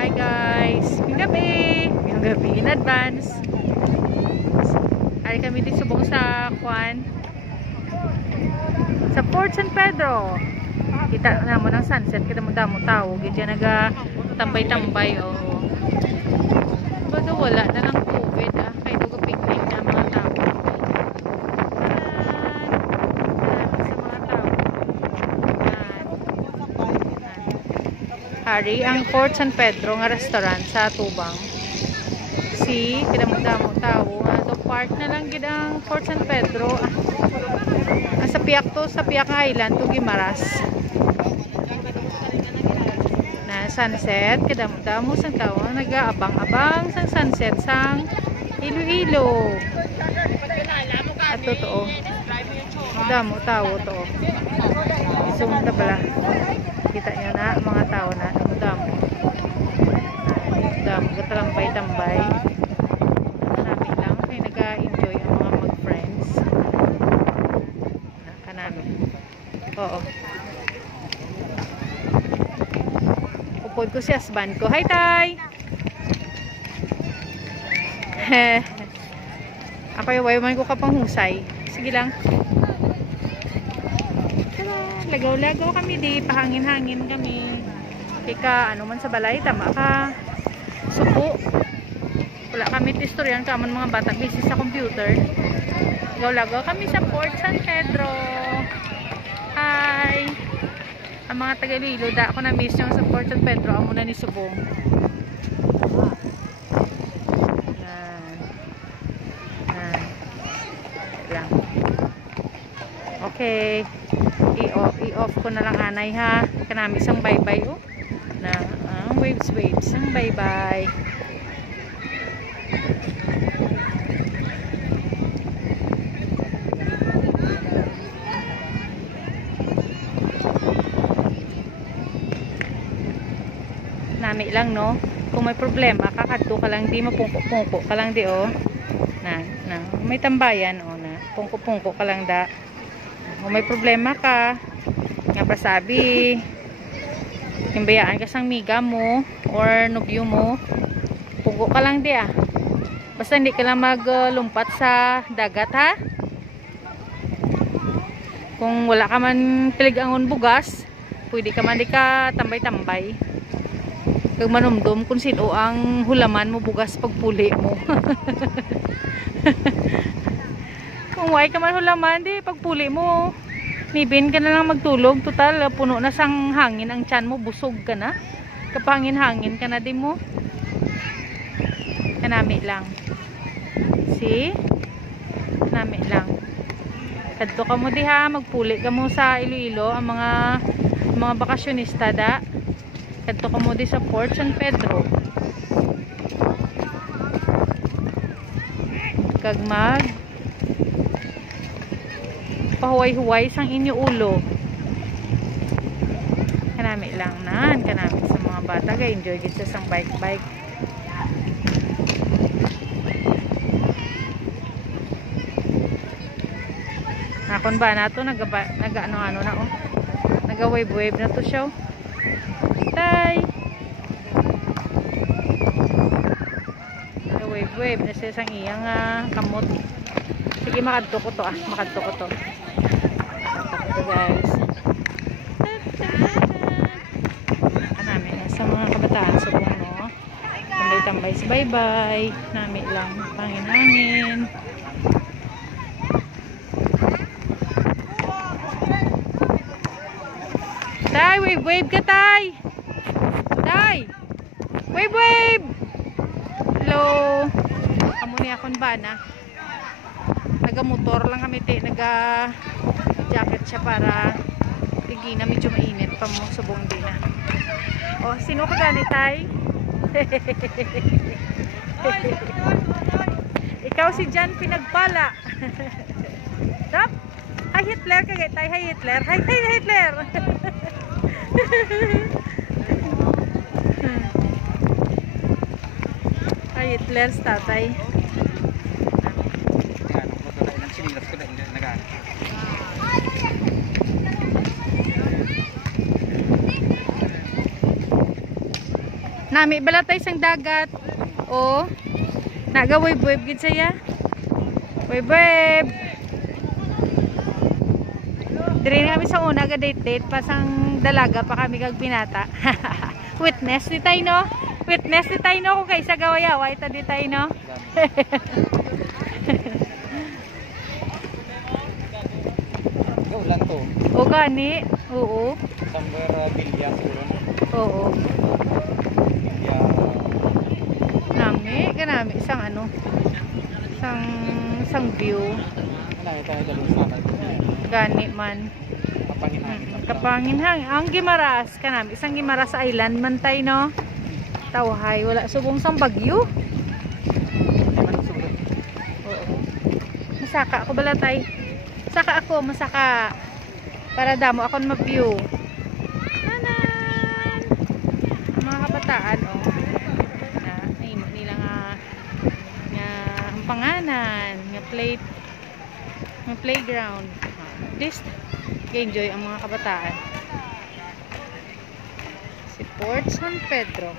Hi guys! Ngayong gabi in advance. Ari kami di subong sa Juan. Sa Port San Pedro. Kita na mo ng sunset, kita mo damo tao. Gidya naga tambay-tambay o. Baga wala na ng COVID kaya dugo picnic na mga tao. Hari ang Port San Pedro nga restaurant sa Tubang. Si kinamudamo tao so park na lang gid ang Port San Pedro. Sa Piak to, sa Piak Island to Gimaras. Na sunset kinamudamo sang tao nagaabang-abang sang sunset sang Iloilo. At totoo. Damo tao to. Zoom na pala. Kita nyo na mga tao na damo katambay-tambay namin lang kaya nag-enjoy ang mga mag-friends namin. Oo, upod ko si husband ko. Hi Tay! Ako yung wayaman ko kapang husay. Sige lang, lagaw-lagaw kami di, pahangin-hangin kami. Kika ano man sa balay, tama ka. Supo. Wala kami istoryan ka man mga bata, busy sa computer. Lagaw-lagaw kami sa Port San Pedro. Hi! Ang mga taga-Iloilo, da ako na miss yung sa Port San Pedro, amo na ni Subong. Yan. Okay. I-off ko na lang anay ha. Kanami sang bye-bye oh. Na waves sang bye-bye. Nami lang no. Kung may problema, kakadto ka lang di, mapungko-pungko ka lang di oh. Na may tambayan oh na. Pungko-pungko ka lang da. Kung may problema ka, nga pasabi, himbayaan ka sang miga mo or nobyo mo, pugo ka lang di basta hindi ka lang maglumpat sa dagat ha. Kung wala ka man piligangon bugas, pwede ka man di ka tambay-tambay. Kag manumdum kung sino ang hulaman mo bugas pagpuli mo. Kung why ka man hulaman di pagpuli mo, nibin ka na lang magtulog. Total puno na sang hangin ang tiyan mo, busog ka na. Kapangin-hangin ka na din mo. Kanami lang. See? Kanami lang. Kadto ka mo di ha, magpuli ka mo sa Iloilo, ang mga bakasyonista da. Kadto ka mo di sa Port San Pedro. Kag pahuway-huway sang inyo ulo. Kanami lang nan, kanami sa mga bata ga enjoy gid sa sang bike. Nakon ba nato naga-ano na oh. Naga-wave na to siya. Tay. Naga-wave na siya sang iyang kamot. Sige, makadto ko to guys. Namin sa mga kabataan subong no. Tambay-tambay sa bye-bye. Namin lang pangin-hangin. Tay, wave ka tay. Tay. Wave. Hello. Amo ni akon ba na? Naga-motor lang kami naga-jacket siya para tigi na medyo mainit pa mo subong din na. Oh, sino ka gali tay? Ikaw si Jan Pinagpala. Stop. Hi Hitler kagay tay, hi Hitler. Hi Hitler. Hi Hitler tatay. Nami bala tayo sang dagat. Oh. Naga wave gid saya. Wave. Dire na kami sa una ga date pasang dalaga pa kami kag binata. Witness di tayo no. Witness di tayo no kung kaysa gawayawa ita di tayo no. Ulan to. O gani. Oo. Somewhere Bilya siguro. Oo. Bilya. Ganami isang ano. Isang view. Nakita na dalo sana ito. Gani man. Kapanginhang. Ang Gimaras kanami isang Gimaras Island man tayo no. Tawhay wala subong sang bagyo. Oo. Masaka ako bala tay. Masaka. Para damo akong ma-view. Tanan. Mga kabataan oh. Na nahimo nila nga ang panganan, nga playground. At least enjoy ang mga kabataan. Si Port San Pedro.